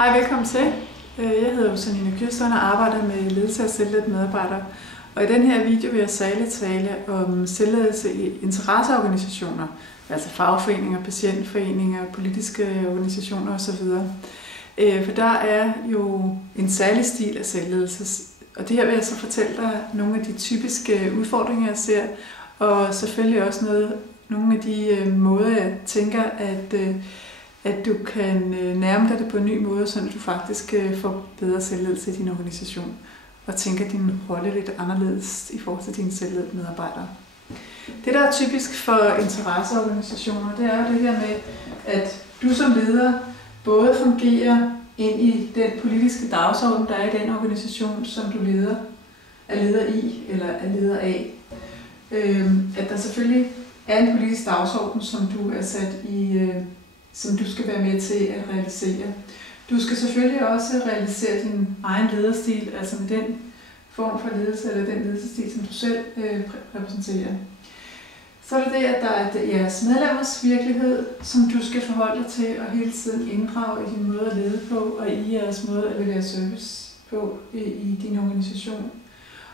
Hej, velkommen til. Jeg hedder Sanine Kjøsson og arbejder med ledelse af selvledte medarbejdere. Og i den her video vil jeg særligt tale om selvledelse i interesseorganisationer, altså fagforeninger, patientforeninger, politiske organisationer osv. For der er jo en særlig stil af selvledelse, og det her vil jeg så fortælle dig nogle af de typiske udfordringer, jeg ser, og selvfølgelig også nogle af de måder, jeg tænker, at du kan nærme dig det på en ny måde, så du faktisk får bedre selvledelse i din organisation og tænker din rolle lidt anderledes i forhold til dine selvledte medarbejdere. Det, der er typisk for interesseorganisationer, det er det her med, at du som leder både fungerer ind i den politiske dagsorden, der er i den organisation, som du er leder i eller er leder af. At der selvfølgelig er en politisk dagsorden, som du er sat i, som du skal være med til at realisere. Du skal selvfølgelig også realisere din egen lederstil, altså med den form for ledelse eller den ledelsesstil, som du selv repræsenterer. Så er det at der er jeres medlemmers virkelighed, som du skal forholde dig til og hele tiden inddrage i din måde at lede på og i jeres måde at levere service på i din organisation.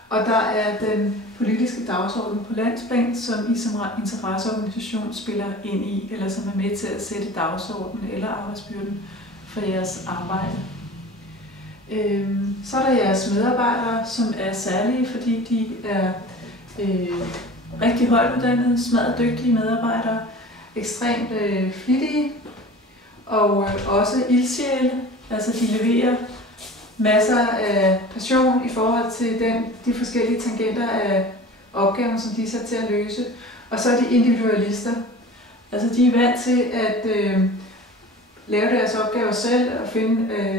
Og der er den politiske dagsorden på landsplan, som I som interesseorganisation spiller ind i, eller som er med til at sætte dagsordenen eller arbejdsbyrden for jeres arbejde. Så er der jeres medarbejdere, som er særlige, fordi de er rigtig højt uddannede, smadret dygtige medarbejdere, ekstremt flittige og også ildsjæle, altså de leverer masser af passion i forhold til de forskellige tangenter af opgaven, som de er sat til at løse. Og så er de individualister. Altså de er vant til at lave deres opgaver selv og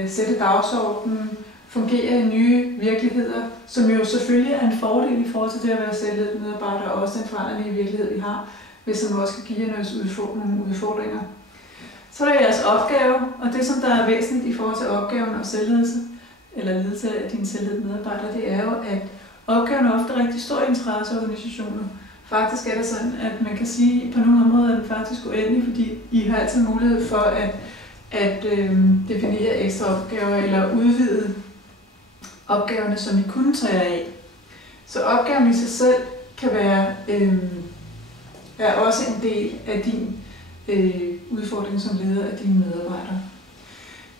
sætte dagsordenen, fungere i nye virkeligheder, som jo selvfølgelig er en fordel i forhold til det at være selvledet medarbejder, og også den foranderlige virkelighed, vi har, hvis som også kan give jer nogle udfordringer. Så er der jeres opgave, og det som der er væsentligt i forhold til opgaven og selvledelse, eller ledelse af dine selvledte medarbejdere, det er jo, at opgaven er ofte rigtig stor interesseorganisationer. Faktisk er det sådan, at man kan sige, at på nogle områder er den faktisk uendelig, fordi I har altid mulighed for at definere ekstra opgaver eller udvide opgaverne, som I kunne tage af. Så opgaven i sig selv kan er også en del af din udfordring som leder af dine medarbejdere.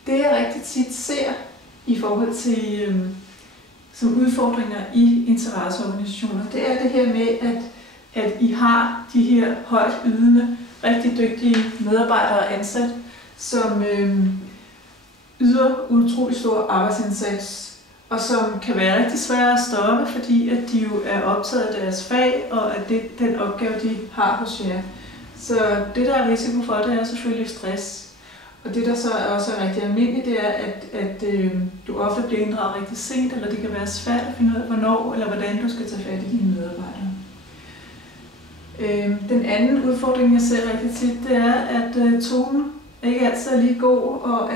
Det jeg rigtig tit ser i forhold til som udfordringer i interesseorganisationer, det er det her med, at I har de her højt ydende, rigtig dygtige medarbejdere ansat, som yder utrolig stor arbejdsindsats, og som kan være rigtig svære at stoppe, fordi at de jo er optaget af deres fag, og at det er den opgave, de har hos jer. Så det, der er risiko for, det er selvfølgelig stress. Og det, der så også er rigtig almindeligt, det er, at du ofte bliver inddraget rigtig sent, eller det kan være svært at finde ud af, hvornår eller hvordan du skal tage fat i dine medarbejdere. Den anden udfordring, jeg ser rigtig tit, det er, at tonen ikke altid er lige god, og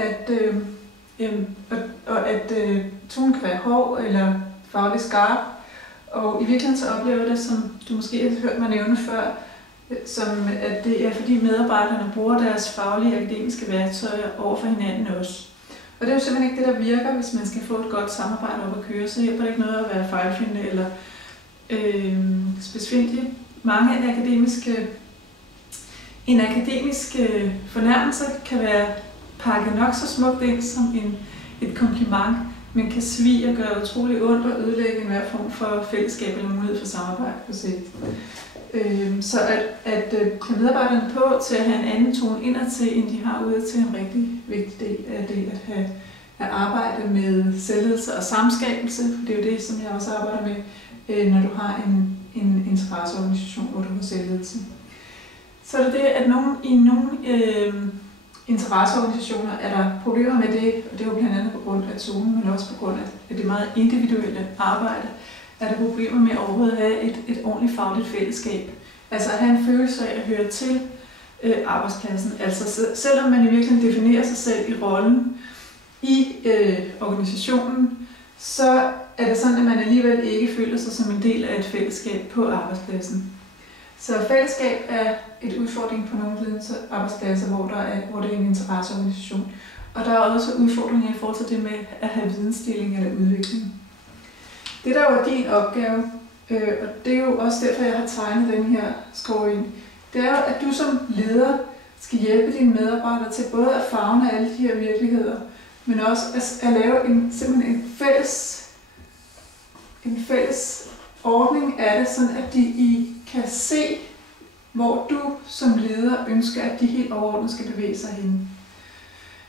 at tonen kan være hård eller fagligt skarp. Og i virkeligheden så oplever det, som du måske har hørt mig nævne før, som at det er fordi medarbejderne bruger deres faglige akademiske værktøjer over for hinanden også. Og det er jo simpelthen ikke det, der virker, hvis man skal få et godt samarbejde op at køre. Så hjælper det ikke noget at være fejlfindende eller spidsfindig. En akademisk fornærmelse kan være pakket nok så smukt ind som et kompliment, men kan svige og gøre utrolig ondt og ødelægge enhver form for fællesskab eller mulighed for samarbejde på sigt. Så at klæde medarbejderne på til at have en anden tone indadtil, end de har ude til, en rigtig vigtig del af det at arbejde med selvledelse og samskabelse. Det er jo det, som jeg også arbejder med, når du har en interesseorganisation, hvor du har selvledelse. Så er det det, at i nogle interesseorganisationer er der problemer med det, og det er jo blandt andet på grund af tonen, men også på grund af det meget individuelle arbejde, er der problemer med at overhovedet have et ordentligt fagligt fællesskab. Altså at have en følelse af at høre til arbejdspladsen. Altså selvom man i virkeligheden definerer sig selv i rollen i organisationen, så er det sådan, at man alligevel ikke føler sig som en del af et fællesskab på arbejdspladsen. Så fællesskab er et udfordring på nogle arbejdspladser, hvor det er en interesseorganisation. Og der er også udfordringer i forhold til det med at have vidensdeling eller udvikling. Det der jo er din opgave, og det er jo også derfor, jeg har tegnet den her skår ind, det er jo, at du som leder skal hjælpe dine medarbejdere til både at favne alle de her virkeligheder, men også at lave simpelthen en fælles ordning af det, sådan at I kan se, hvor du som leder ønsker, at de helt overordnet skal bevæge sig hen.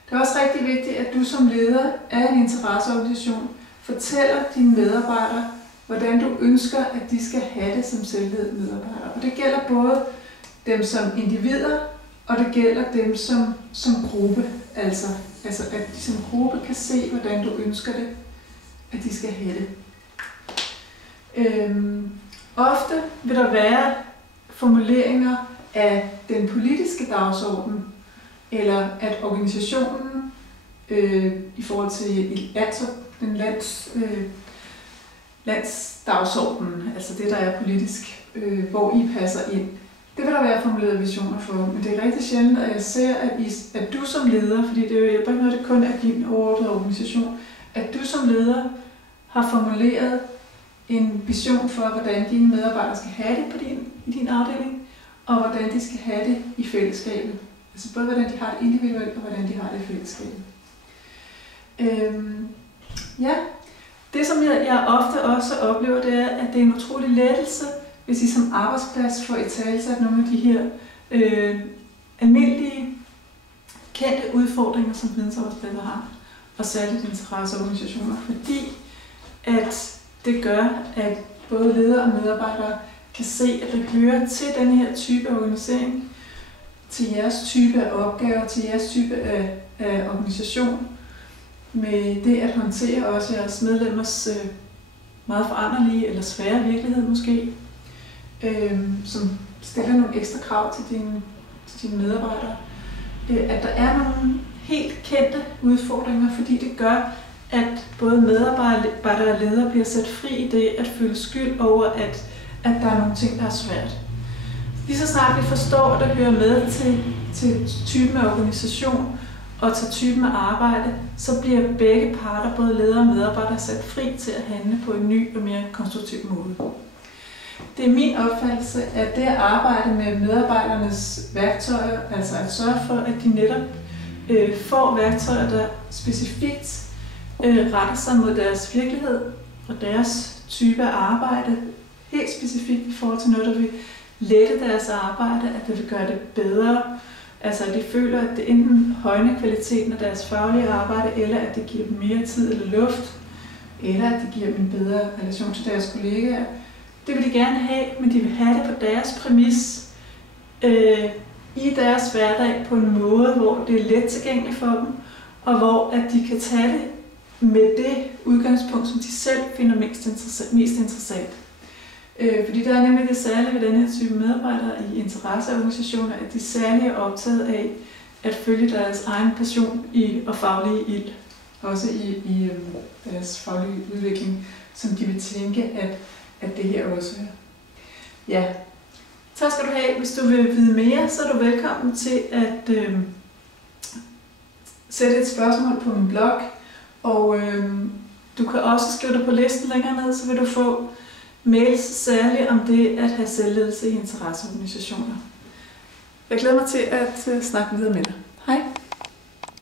Det er også rigtig vigtigt, at du som leder af en interesseorganisation fortæller dine medarbejdere, hvordan du ønsker, at de skal have det som selvledende medarbejdere. Og det gælder både dem som individer, og det gælder dem som gruppe. Altså at de som gruppe kan se, hvordan du ønsker det, at de skal have det. Ofte vil der være formuleringer af den politiske dagsorden, eller at organisationen i forhold til den landsdagsordenen, altså det, der er politisk, hvor I passer ind. Det vil der være formuleret visioner for, men det er rigtig sjældent, at jeg ser, at du som leder, fordi det hjælper ikke noget, det kun er din overordnede organisation, at du som leder har formuleret en vision for, hvordan dine medarbejdere skal have det i din afdeling, og hvordan de skal have det i fællesskabet. Altså både hvordan de har det individuelt, og hvordan de har det i fællesskabet. Det som jeg ofte også oplever, det er, at det er en utrolig lettelse, hvis I som arbejdsplads får italesat nogle af de her almindelige, kendte udfordringer, som vidensarbejdspladser har, og særligt interesseorganisationer, fordi at det gør, at både ledere og medarbejdere kan se, at det hører til den her type af organisering, til jeres type af opgaver, til jeres type af organisation, med det at håndtere også jeres medlemmers meget foranderlige eller svære virkelighed måske, som stiller nogle ekstra krav til dine medarbejdere. At der er nogle helt kendte udfordringer, fordi det gør, at både medarbejdere og ledere bliver sat fri i det at føle skyld over, at der er nogle ting, der er svært. Lige så snart vi forstår, at der hører med til typen af organisation og til typen af arbejde, så bliver begge parter, både ledere og medarbejdere, sat fri til at handle på en ny og mere konstruktiv måde. Det er min opfattelse, at det at arbejde med medarbejdernes værktøjer, altså at sørge for, at de netop får værktøjer, der specifikt retter sig mod deres virkelighed og deres type af arbejde, helt specifikt i forhold til noget, der vil lette deres arbejde, at det vil gøre det bedre. Altså at de føler, at det enten højner kvaliteten af deres faglige arbejde, eller at det giver dem mere tid eller luft, eller at det giver dem en bedre relation til deres kollegaer. Det vil de gerne have, men de vil have det på deres præmis, i deres hverdag på en måde, hvor det er let tilgængeligt for dem, og hvor at de kan tage det med det udgangspunkt, som de selv finder mest interessant. Fordi der er nemlig det særlige ved den her type medarbejdere i interesseorganisationer, at de særligt er optaget af at følge deres egen passion og faglige ild, også i deres faglige udvikling, som de vil tænke, at det her også er. Ja, så skal du have. Hvis du vil vide mere, så er du velkommen til at sætte et spørgsmål på min blog, og du kan også skrive dig på listen længere ned, så vil du få mails særligt om det at have selvledelse i interesseorganisationer. Jeg glæder mig til at snakke videre med dig.